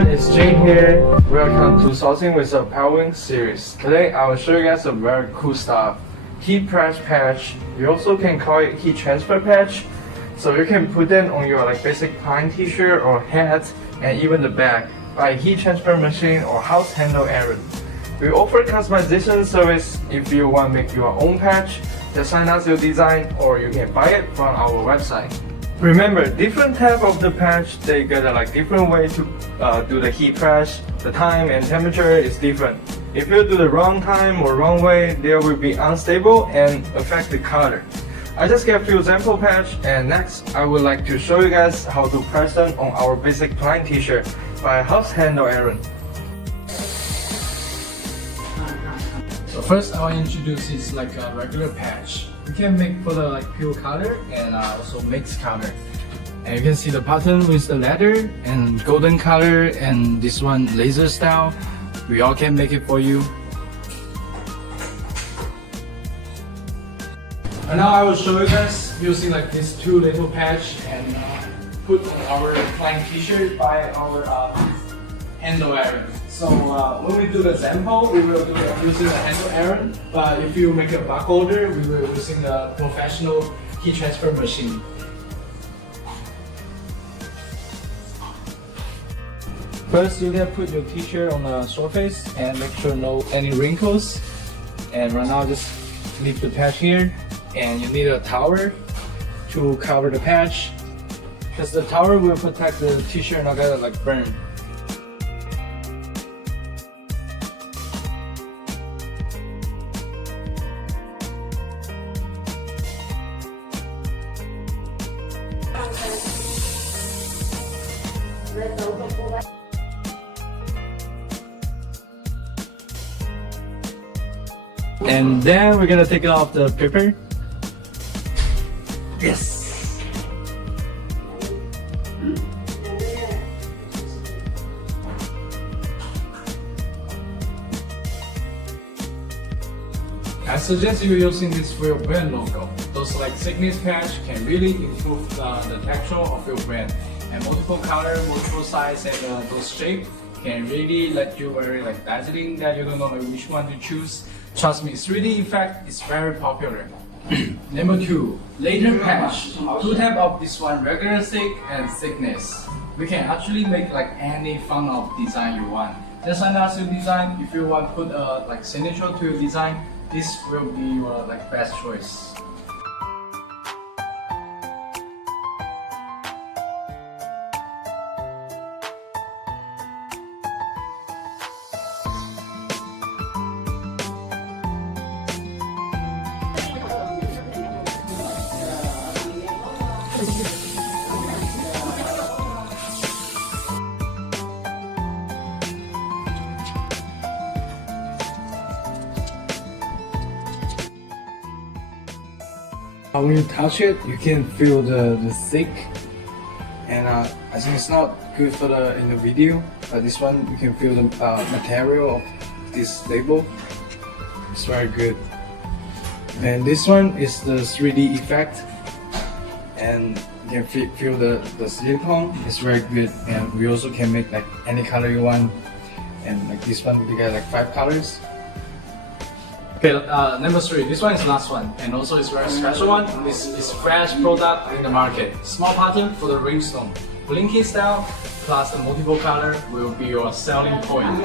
everyone, it's Jane here. Welcome to Sourcing with ApparelWin series. Today I will show you guys some very cool stuff. Heat press patch. You also can call it heat transfer patch. So you can put them on your basic plain t-shirt or hat and even the back by heat transfer machine or house handle errand. We offer customization service. If you want to make your own patch, just sign us your design or you can buy it from our website. Remember, different type of the patch, they got a different way to do the heat press. The time and temperature is different. If you do the wrong time or wrong way, they will be unstable and affect the color. I just gave you sample patch, and next I would like to show you guys how to press them on our basic plain t-shirt by house handle errand. So first I will introduce is a regular patch. You can make for the pure color and also mixed color. And you can see the pattern with the leather and golden color and this one laser style. We all can make it for you. And now I will show you guys using these two little patch and put on our plain t-shirt by our handle errand. So when we do the sample, we will do it using the handle errand. But if you make a bulk order, we will using the professional heat transfer machine. First, you can put your t-shirt on the surface and make sure no any wrinkles. And right now, just leave the patch here. And you need a towel to cover the patch, because the towel will protect the t-shirt not gonna burn. And then we're gonna take it off the paper. Yes! I suggest you using this for your brand logo. Those thickness patch can really improve the texture of your brand. And multiple color, multiple size, and those shape can really let you very dazzling that you don't know which one to choose. Trust me, 3D effect is very popular. Number 2, laser patch. Two type of this one, regular thick and thickness. We can actually make any fun of design you want. Just send us your design. If you want to put a signature to your design, this will be your best choice. When you touch it, you can feel the thick, and I think it's not good for in the video, but this one you can feel the material of this label. It's very good. And this one is the 3D effect, and you can feel the silicone. It's very good, and we also can make any color you want. And this one, we got 5 colors. Okay, number 3. This one is the last one, and also it's very special one. This is fresh product in the market. Small pattern for the ringstone, blinky style plus the multiple color will be your selling point.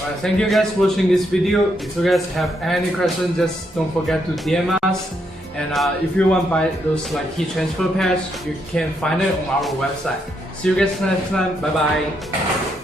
Alright, thank you guys for watching this video. If you guys have any questions, just don't forget to DM us. And if you want to buy those like heat transfer patch, you can find it on our website. See you guys next time. Bye bye.